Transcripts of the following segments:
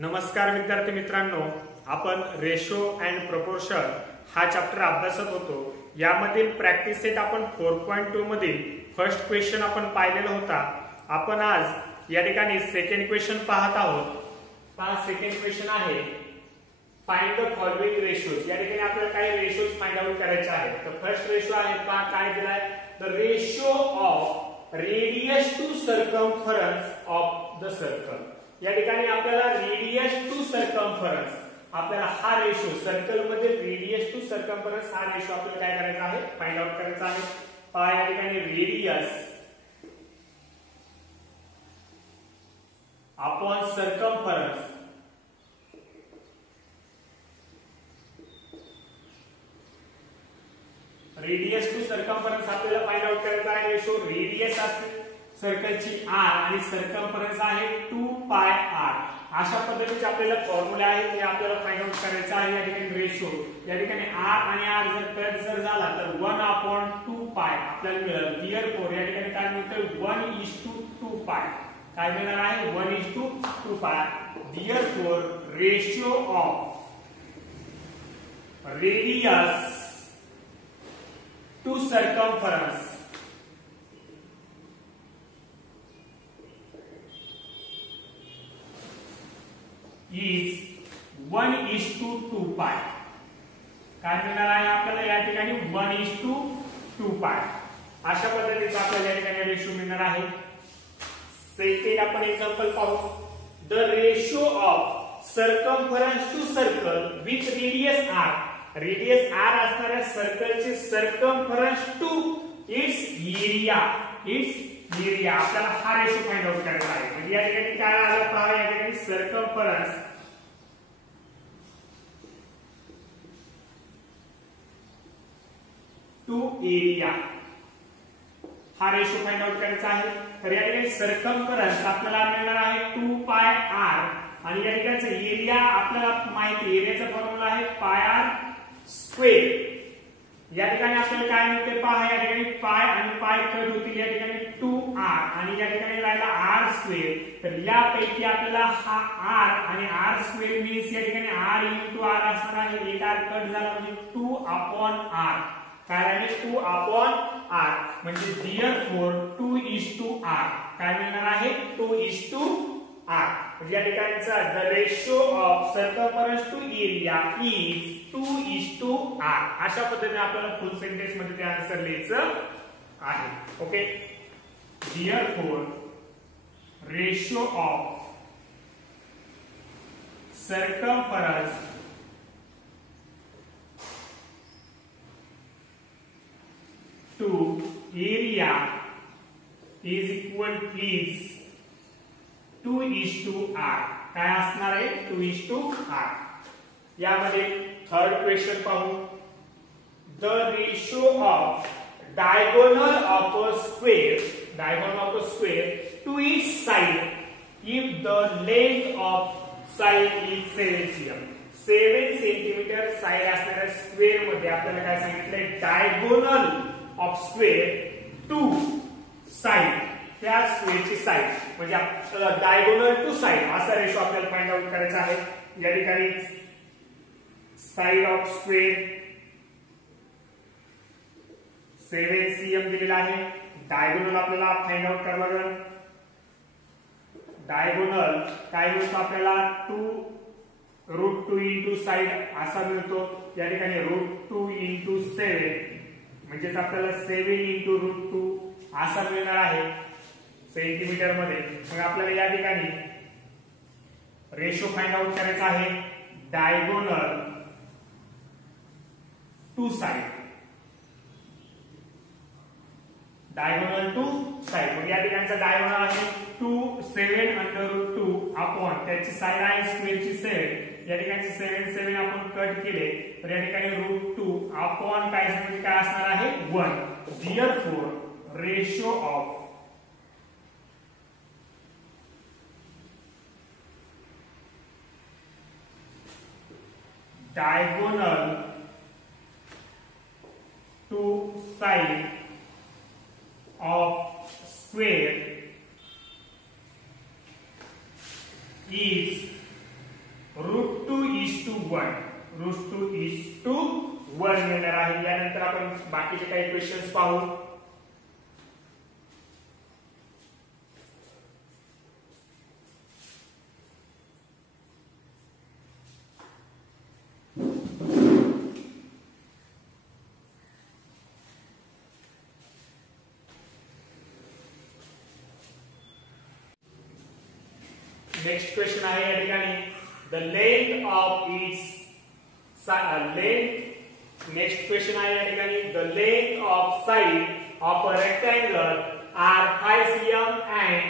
नमस्कार विद्यार्थी मित्रांनो, आपण रेशो अँड प्रपोर्शन हा चॅप्टर अभ्यासत होतो। यामधील प्रॅक्टिस सेट आपण 4.2 मधील फर्स्ट क्वेश्चन आपण पाहिलेला होता। आपण आज या ठिकाणी सेकंड क्वेश्चन पाहत आहोत। सेकंड क्वेश्चन आहे फाइंड द फॉलोइंग रेशोज। या ठिकाणी आपल्याला काही रेशोज फाइंड आउट करायचे आहेत। तर फर्स्ट रेशो आहे काय दिलाय, the ratio of radius to circumference of the circle. या ठिकाणी आपल्याला रेडियस टू सर्कम्फरन्स, आपल्याला हा रेशो सर्कल मध्ये रेडियस टू सर्कम्फरन्स हा रेशो आपल्याला काय करायचा आहे, फाइंड आउट करायचा आहे। या ठिकाणी radius upon circumference radius to circumference आपल्याला फाइंड आउट करायचा आहे। रेशो रेडियस असते सर्कलची r आणि सर्कम्फरन्स आहे 2 पाय r। अशा पद्धतीचे आपल्याला फॉर्म्युला आहे ते आपल्याला फाइंड आउट करायचा आहे। या ठिकाणी रेशो, या ठिकाणी r आणि r जर कट जर झाला तर 1/2 पाय आपल्याला मिळेल। देयरफॉर या ठिकाणी काय मिळतं 1:2 पाय, काय मिळणार आहे 1:2 pi. Therefore ratio of radius to circumference is 1:2 पाय, काय मिळणार आहे आपल्याला या ठिकाणी 1:2 पाय। अशा पद्धतीचा आपल्याला या ठिकाणी रेशो मिळणार आहे। सेकंड आपण एक्झाम्पल पाहू, the ratio of circumference to circle with radius r। Radius r असणाऱ्या सर्कलचे सर्कम्फरन्स टू इट्स एरिया, आपल्याला हा रेशो फाइंड आउट करायचा आहे। म्हणजे या ठिकाणी काय आलं पहा, या ठिकाणी सर्कम्फरन्स टू एरिया हा रेशो फाइंड आउट करायचा आहे। तर या ठिकाणी सर्कम्फरन्स आपल्याला मिळणार आहे 2 पाय r आणि या ठिकाणचा एरिया आपल्याला माहिती, एरियाचा फॉर्म्युला आहे पाय r स्क्वेअर। या ठिकाणी आपल्याला काय मिळते पहा, या ठिकाणी पाय आणि पाय कट होतील, या ठिकाणी 2r आणि या ठिकाणी राहिला r स्क्वेअर। तर यापैकी आपल्याला हा r आणि r स्क्वेअर मीन्स या ठिकाणी r इंटू r असणार आहे। एक r कट झाला म्हणजे 2/r, काय राहिले 2/r म्हणजे देयरफॉर 2:r, काय मिळणार आहे 2:r। म्हणजे या ठिकाणचा the ratio of circumference to area is 2:r। अशा पद्धतीने आपल्याला फुल सेंटेन्स मध्ये ते आन्सर लिहायचं आहे। Okay, therefore ratio of circumference to area is 2:r, काय असणार आहे 2:r। यामध्ये थर्ड क्वेश्चन पाहू, the ratio of diagonal of a square to its side if the length of side is 7 cm। 7 centimetre side असणाऱ्या square मध्ये आपल्याला काय सांगितलंय, diagonal of square to side, त्या स्क्वेअरची साइड म्हणजे डायगोनल टू साइड असा रेशो आपल्याला फाइंड आउट करायचा आहे। या ठिकाणी साइड ऑफ स्क्वेअर 7 cm दिलेला आहे। डायगोनल आपल्याला फाइंड आउट करावं लागेल। डायगोनल काय मिळतो आपल्याला 2√2 इंटू साइड असा मिळतो। या ठिकाणी √2 इंटू 7 म्हणजेच आपल्याला 7 इंटू √2 असा मिळणार आहे सेंटीमीटर मध्ये। मग आपल्याला या ठिकाणी रेशो फाइंड आउट करायचा आहे diagonal to side, diagonal to side म्हणजे या ठिकाणचा डायगोनल आहे 7√2 अपॉन त्याची साइड आहे स्क्वेअरची 7। या ठिकाणी 7 आपण कट केले तर या ठिकाणी √2 अपॉन काय म्हणजे काय असणार आहे 1। Therefore ratio of diagonal to side of square is √2:1 √2:1 मिळणार आहे. यानंतर आपण बाकीचे काही क्वेश्चन्स पाहू. नेक्स्ट क्वेश्चन आहे या ठिकाणी the length of its next question आहे या ठिकाणी the length of side of a rectangle are 5 cm and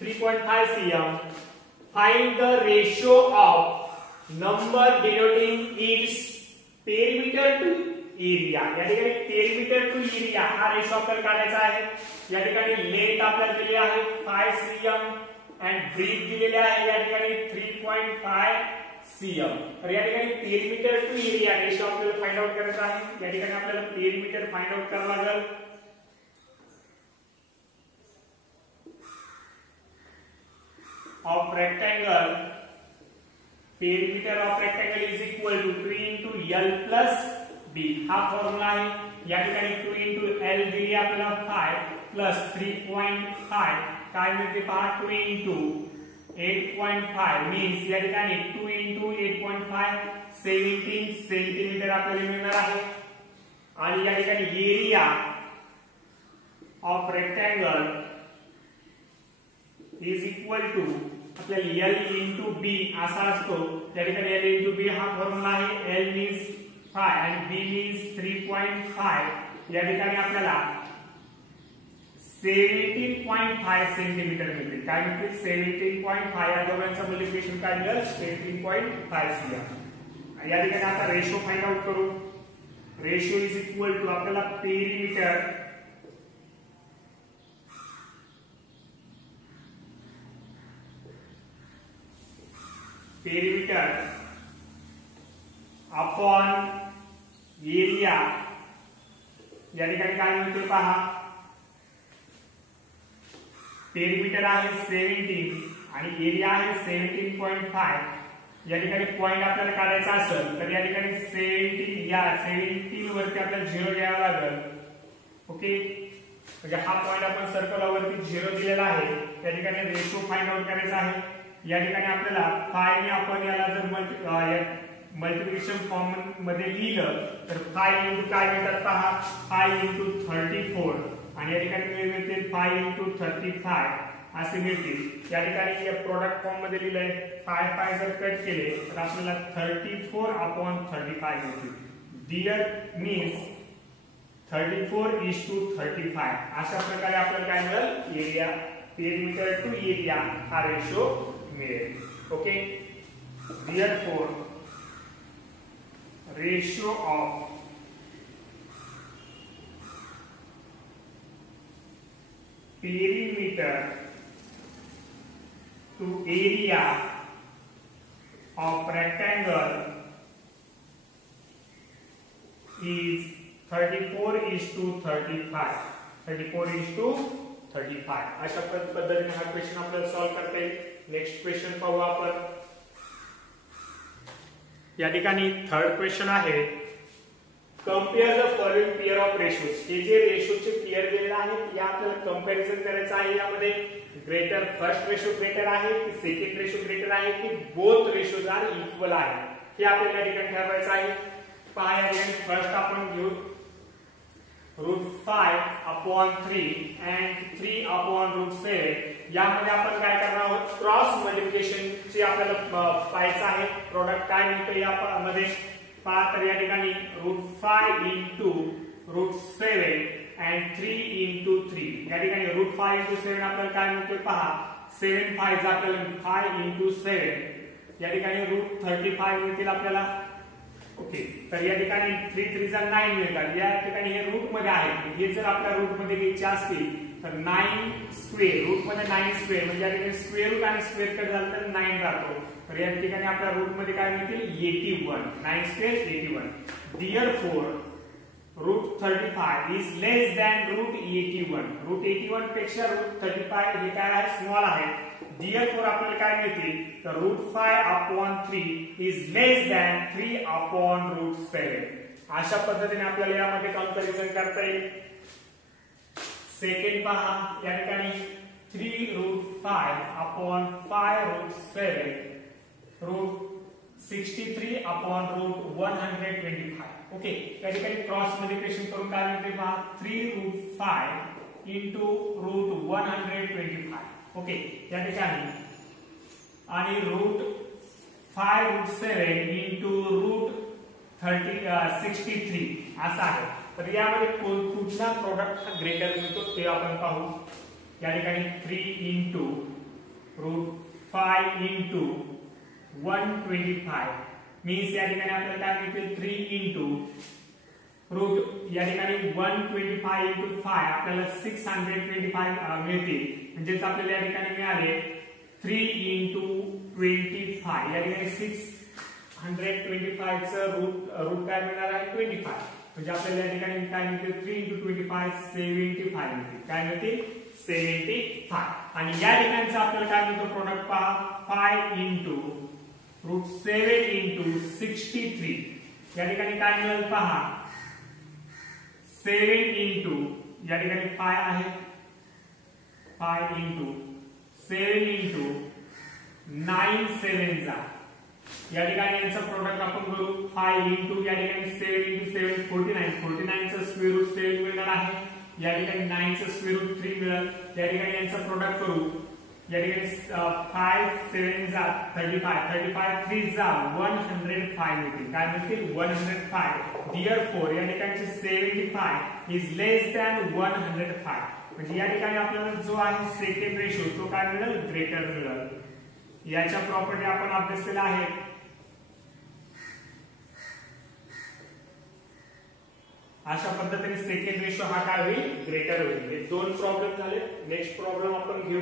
3.5 cm. Find the ratio of number denoting its perimeter to area. या ठिकाणी perimeter to area हा ratio आपल्याला काढायचा आहे. या ठिकाणी लेंथ आपल्याला दिली आहे 5 cm and ब्रीथ दिलेले आहे या ठिकाणी 3.5 cm. तर या ठिकाणी पेरिमीटर टू एरिया रेशो आपल्याला फाइंड आउट करायचा आहे. या ठिकाणी आपल्याला पेरिमीटर फाइंड आउट करावं लागेल. Of rectangle perimeter of rectangle is equal to 2 into L plus B हा फॉर्म्युला आहे. या ठिकाणी 2 into L दिली आपल्याला 5 plus 3.5 काय मिळते पहा 2 into 8.5 मीन्स या ठिकाणी 2 into 8.5 17 सेंटीमीटर आपल्याला मिळणार आहे. आणि या ठिकाणी area of rectangle is equal to आपल्याला L into B असा असतो. या ठिकाणी L into B हा फॉर्म्युला आहे. L मीन्स 5 आणि B मीन्स 3.5. या ठिकाणी आपल्याला 17.5 सेंटीमीटर मिळते. काय मिळते 17.5 या दोघांचं मल्टिप्लिकेशन काय मिळेल 17.5 cm. या ठिकाणी आता रेशो फाइंड आउट करू. रेशो इज इक्वल टू आपल्याला पेरिमीटर अपॉन एरिया या ठिकाणी काय मिळते पहा पेरिमीटर आहे 17 आणि एरिया आहे 17.5. या ठिकाणी पॉइंट आपल्याला काढायचा असेल तर या ठिकाणी 17 वरती आपल्याला 0 घ्यावा लागेल. ओके म्हणजे हा पॉइंट आपण सर्कलवरती 0 दिलेला आहे. या ठिकाणी रेशो फाइंड आउट करायचा आहे. या ठिकाणी आपल्याला 5 ने आपण याला जर मल्टिप्लिकेशन फॉर्म मध्ये लिहिलं तर 5 into काय मिळतात पहा 5 into 34 आणि या ठिकाणी मिळते 5 into 35 असे मिळतील. या ठिकाणी या प्रोडक्ट फॉर्म मध्ये लिहिलंय 5 जर कट केले तर आपल्याला 34/35 मिळतील. डिअर मीन्स 34:35 अशा प्रकारे आपल्याला काय मिळेल एरिया पेरिमीटर टू एरिया हा रेशो मिळेल. Okay therefore ratio of perimeter to area of rectangle is 34:35. 34:35 अशा पद्धतीने हा क्वेश्चन आपल्याला सॉल्व्ह करता येईल. नेक्स्ट क्वेश्चन पाहू आपण. या ठिकाणी थर्ड क्वेश्चन आहे compare the following pair of ratios. हे जे रेशोचे पेअर दिलेले आहेत या आपल्याला कंपॅरिझन करायचं आहे. यामध्ये ग्रेटर फर्स्ट रेशो ग्रेटर आहे की सेकंड रेशो ग्रेटर आहे की बोथ रेशोज आर इक्वल आहे हे आपल्याला या ठिकाणी ठरवायचं आहे. पहा या ठिकाणी फर्स्ट आपण घेऊ √5/3 and 3/7. यामध्ये आपण काय करणार आहोत क्रॉस मल्टिप्लिकेशन चे आपल्याला पाहायचं आहे. प्रोडक्ट काय मिळतं यामध्ये पहा तर या ठिकाणी √5 into √7 and 3 into 3. या ठिकाणी √5 into 7 आपल्याला काय मिळते पहा 7 5 आपल्याला 5 into 7 या ठिकाणी √35 मिळतील आपल्याला. ओके तर या ठिकाणी 3 3 9 मिळतात. या ठिकाणी हे रूट मध्ये आहे. हे जर आपल्या रूट मध्ये घ्यायचे असतील तर 9 स्क्वेअर रूट मध्ये 9 स्क्वेअर म्हणजे या ठिकाणी स्क्वेअर रूट आणि स्क्वेअर कट झालं तर 9 राहतो. तर या ठिकाणी आपल्या रूट मध्ये काय मिळतील 81. 9 square 81. therefore √35 is less than √81. √81 पेक्षा √35 हे काय आहे स्मॉल आहे. therefore आपल्याला काय मिळते तर √5/3 इज लेस दॅन 3/√7. अशा पद्धतीने आपल्याला यामध्ये कंपॅरिझन करता येईल. सेकंड पहा या ठिकाणी 3√5/5√7 √63/125. ओके, या ठिकाणी क्रॉस मल्टिप्लिकेशन करून काय मिळते पहा 3√5 into √125. ओके, या ठिकाणी आणि √5√7 into √63 असा आहे. तर यामध्ये कुठला प्रोडक्ट हा ग्रेटर मिळतो ते आपण पाहू. या ठिकाणी 3 into √5 into 125 मीन्स या ठिकाणी आपल्याला काय मिळते 3 into रूट या ठिकाणी 125 into 5 आपल्याला 625 मिळते. म्हणजेच आपल्याला या ठिकाणी मिळाले 3 into 25. या ठिकाणी 625 चं रूट काय मिळणार आहे 25. म्हणजे आपल्याला या ठिकाणी काय मिळते 3 into 25 75 मिळते. काय मिळते 75. आणि या ठिकाणचं आपल्याला काय मिळतो प्रोडक्ट पहा 5 into √7 into 63. या ठिकाणी काय मिळेल पहा 7 into या ठिकाणी 5 आहे 5 into 7 into 9 7 जा. या ठिकाणी यांचं प्रोडक्ट आपण करू 5 into या ठिकाणी 7 into 7 49. 49 चं स्क्वेअर रूट 7 मिळणार आहे. या ठिकाणी 9 चं स्क्वेअर रूट 3 मिळेल. या ठिकाणी यांचं प्रोडक्ट करू या ठिकाणी 5 7 जा 35 35 3 जा 105 मिळतील. काय मिळतील 105. therefore या ठिकाणचे 75 इज लेस दॅन 105. म्हणजे या ठिकाणी आपल्याला जो आहे सेकंड रेशो तो काय मिळेल ग्रेटर मिळेल. याच्या प्रॉपर्टी आपण अभ्यासलेल्या आहेत. अशा पद्धतीने सेकंड रेशो हा काय होईल ग्रेटर होईल. हे दोन प्रॉब्लेम झाले. नेक्स्ट प्रॉब्लेम आपण घेऊ.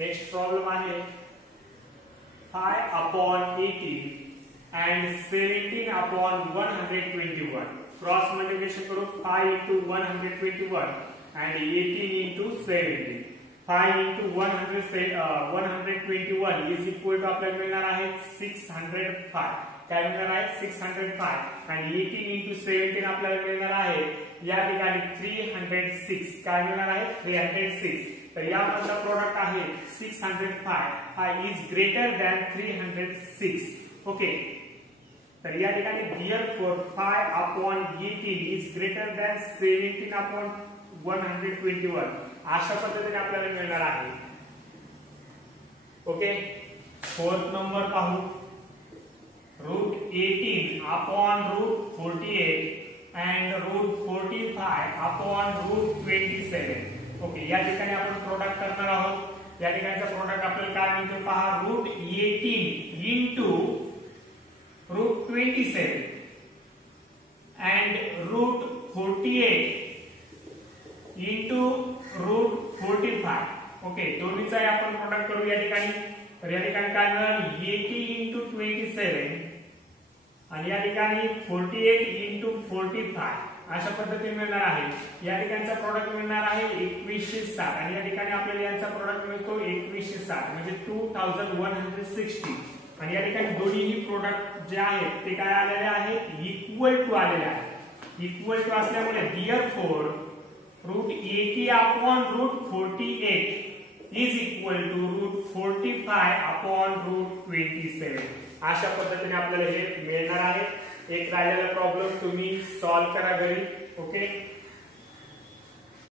नेक्स्ट प्रॉब्लेम आहे 5/18 and 17/121. क्रॉस मल्टिप्लिकेशन करू 5 into 121 and 18 into 17. 5 into 121 is equal to आपल्याला मिळणार आहे 605. काय मिळणार आहे 605 आणि 18 into 17 आपल्याला मिळणार आहे या ठिकाणी 306. काय मिळणार आहे 306. तर यामधला प्रोडक्ट आहे 605 हा इज ग्रेटर दॅन 306. ओके, तर या ठिकाणी therefore 5/18 इज ग्रेटर दॅन 17/121. अशा पद्धतीने आपल्याला मिळणार आहे. ओके, फोर्थ नंबर पाहू √18/√48 and √45/√27. ओके, या ठिकाणी आपण प्रोडक्ट करणार आहोत. या ठिकाणचा प्रोडक्ट आपल्याला काय मिळतो पहा √18 into √27 and √48 into √45. ओके, दोन्हीचा आपण प्रोडक्ट करू या ठिकाणी. तर या ठिकाणी काय मिळेल 80 into 27 आणि या ठिकाणी 48 into 45 अशा पद्धतीने मिळणार आहे. या ठिकाणचा प्रोडक्ट मिळणार आहे 2160 आणि या ठिकाणी आपल्याला यांचा प्रोडक्ट मिळतो 2160 म्हणजे 2160. आणि या ठिकाणी दोन्हीही प्रोडक्ट जे आहेत ते काय आलेले आहेत इक्वल टू आलेले आहेत. इक्वल टू असल्यामुळे therefore √80/√48 is equal to √45/√27. अशा पद्धतीने आपल्याला हे मिळणार आहे. एक राहिलेला प्रॉब्लेम तुम्ही सॉल्व्ह करा घरी. ओके.